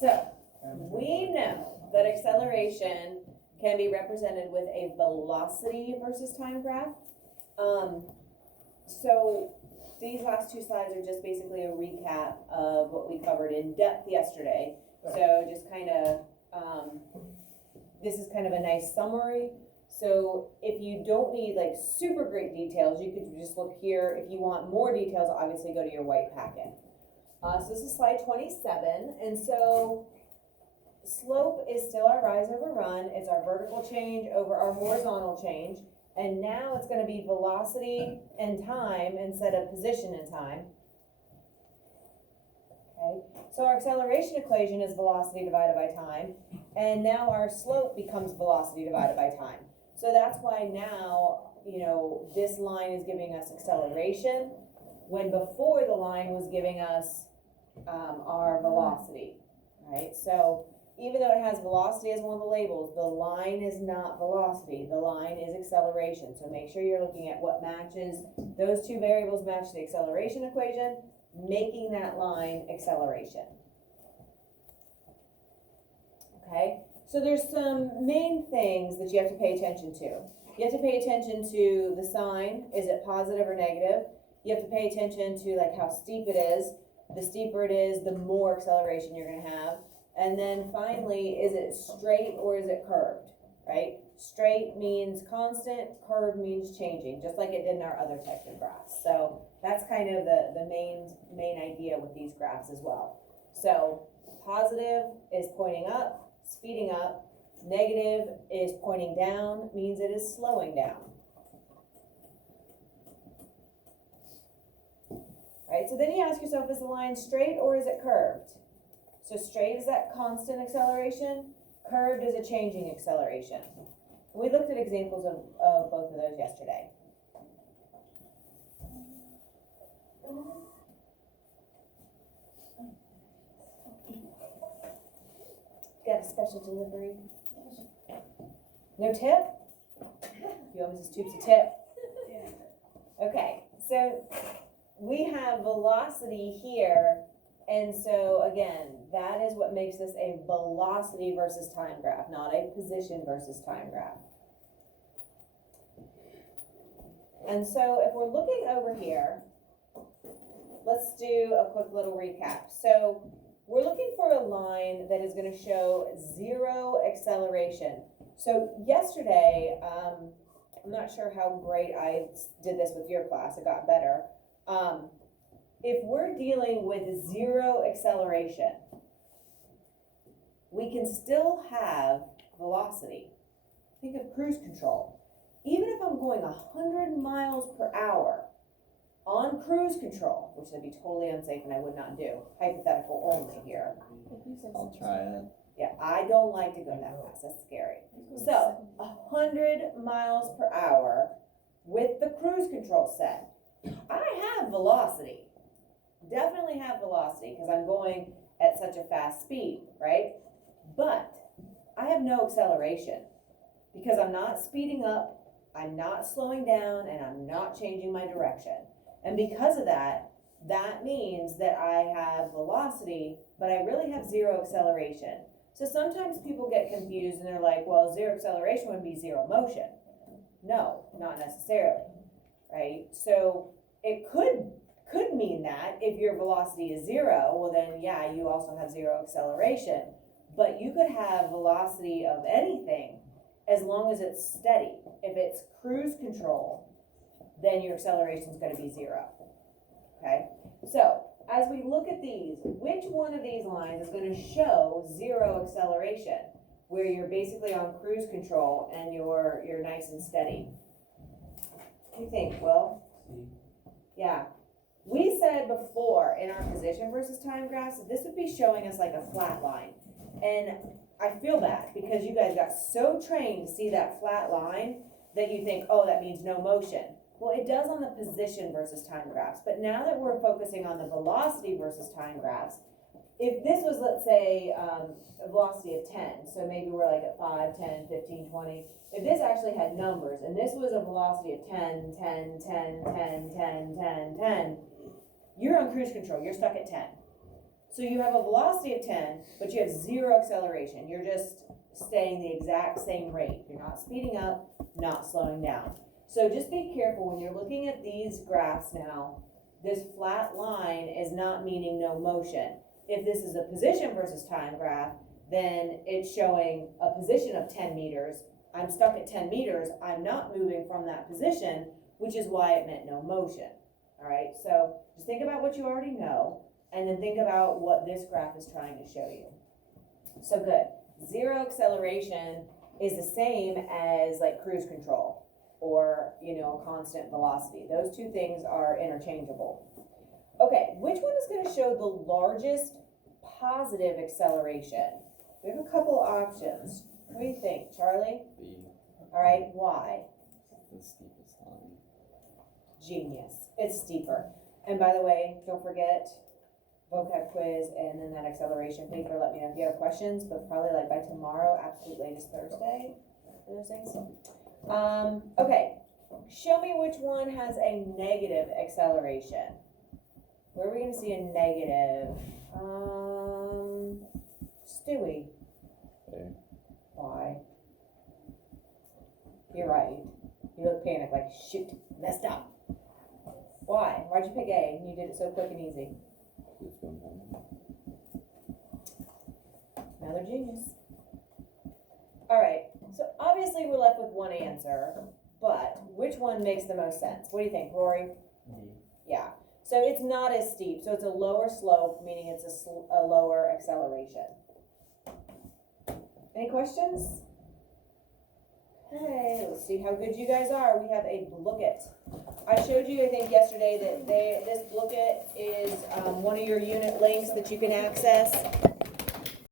So, we know that acceleration can be represented with a velocity versus time graph. So these last two slides are just basically a recap of what we covered in depth yesterday. So just kind of, this is kind of a nice summary. So if you don't need like super great details, you could just look here. If you want more details, obviously go to your white packet. So this is slide 27, and so slope is still our rise over run. It's our vertical change over our horizontal change, and now it's going to be velocity and time instead of position and time. Okay, so our acceleration equation is velocity divided by time, and now our slope becomes velocity divided by time. So that's why now, you know, this line is giving us acceleration, when before the line was giving us our velocity, right? So even though it has velocity as one of the labels, the line is not velocity. The line is acceleration. So make sure you're looking at what matches. Those two variables match the acceleration equation, making that line acceleration. Okay, so there's some main things that you have to pay attention to. You have to pay attention to the sign. Is it positive or negative? You have to pay attention to like how steep it is. The steeper it is, the more acceleration you're going to have. And then finally, is it straight or is it curved, right? Straight means constant, curved means changing, just like it did in our other types of graphs. So that's kind of the main idea with these graphs as well. So positive is pointing up, speeding up. Negative is pointing down, means it is slowing down. Right, so then you ask yourself, is the line straight or is it curved? So straight is that constant acceleration, curved is a changing acceleration. We looked at examples of both of those yesterday. Got a special delivery? No tip? You almost tubes a tip? Okay, so we have velocity here, and so again, that is what makes this a velocity versus time graph, not a position versus time graph. And so if we're looking over here, let's do a quick little recap. So we're looking for a line that is going to show zero acceleration. So yesterday, I'm not sure how great I did this with your class, it got better. If we're dealing with zero acceleration, we can still have velocity. Think of cruise control. Even if I'm going 100 miles per hour on cruise control, which would be totally unsafe and I would not do, hypothetical only here. I'll try it. Yeah, I don't like to go that fast, that's scary. So, 100 miles per hour with the cruise control set, I have velocity. Definitely have velocity because I'm going at such a fast speed, right? But I have no acceleration because I'm not speeding up, I'm not slowing down, and I'm not changing my direction. And because of that, that means that I have velocity, but I really have zero acceleration. So sometimes people get confused and they're like, well, zero acceleration would be zero motion. No, not necessarily, right? So it could mean that if your velocity is zero, well then yeah, you also have zero acceleration. But you could have velocity of anything as long as it's steady. If it's cruise control, then your acceleration is going to be zero, okay? So as we look at these, which one of these lines is going to show zero acceleration, where you're basically on cruise control and you're nice and steady? What do you think, Will? Yeah. We said before in our position versus time graphs that this would be showing us like a flat line. And I feel bad because you guys got so trained to see that flat line that you think, oh, that means no motion. Well, it does on the position versus time graphs. But now that we're focusing on the velocity versus time graphs, if this was, let's say, a velocity of 10, so maybe we're like at 5, 10, 15, 20. If this actually had numbers, and this was a velocity of 10, 10, 10, 10, 10, 10, 10, you're on cruise control, you're stuck at 10. So you have a velocity of 10, but you have 0 acceleration. You're just staying the exact same rate. You're not speeding up, not slowing down. So just be careful when you're looking at these graphs now. This flat line is not meaning no motion. If this is a position versus time graph, then it's showing a position of 10 meters. I'm stuck at 10 meters. I'm not moving from that position, which is why it meant no motion. All right, so just think about what you already know, and then think about what this graph is trying to show you. So good. 0 acceleration is the same as like cruise control or, constant velocity. Those two things are interchangeable. Okay, which one is going to show the largest positive acceleration? We have a couple options. What do you think, Charlie? B. All right, why? The steepest line. Genius. It's steeper. And by the way, don't forget vocab quiz and then that acceleration thing. Let me know if you have questions, but probably like by tomorrow, absolute latest Thursday. Okay. Show me which one has a negative acceleration. Where are we going to see a negative? Stewie. A. Why? You're right. You look panicked like, shoot, messed up. Why? Why'd you pick A? You did it so quick and easy. It's been done. Another genius. All right, so obviously we're left with one answer, but which one makes the most sense? What do you think, Rory? Yeah, so it's not as steep, so it's a lower slope, meaning it's a lower acceleration. Any questions? Okay, let's see how good you guys are. We have a Blooket. I showed you, I think, yesterday that this Blooket is one of your unit links that you can access.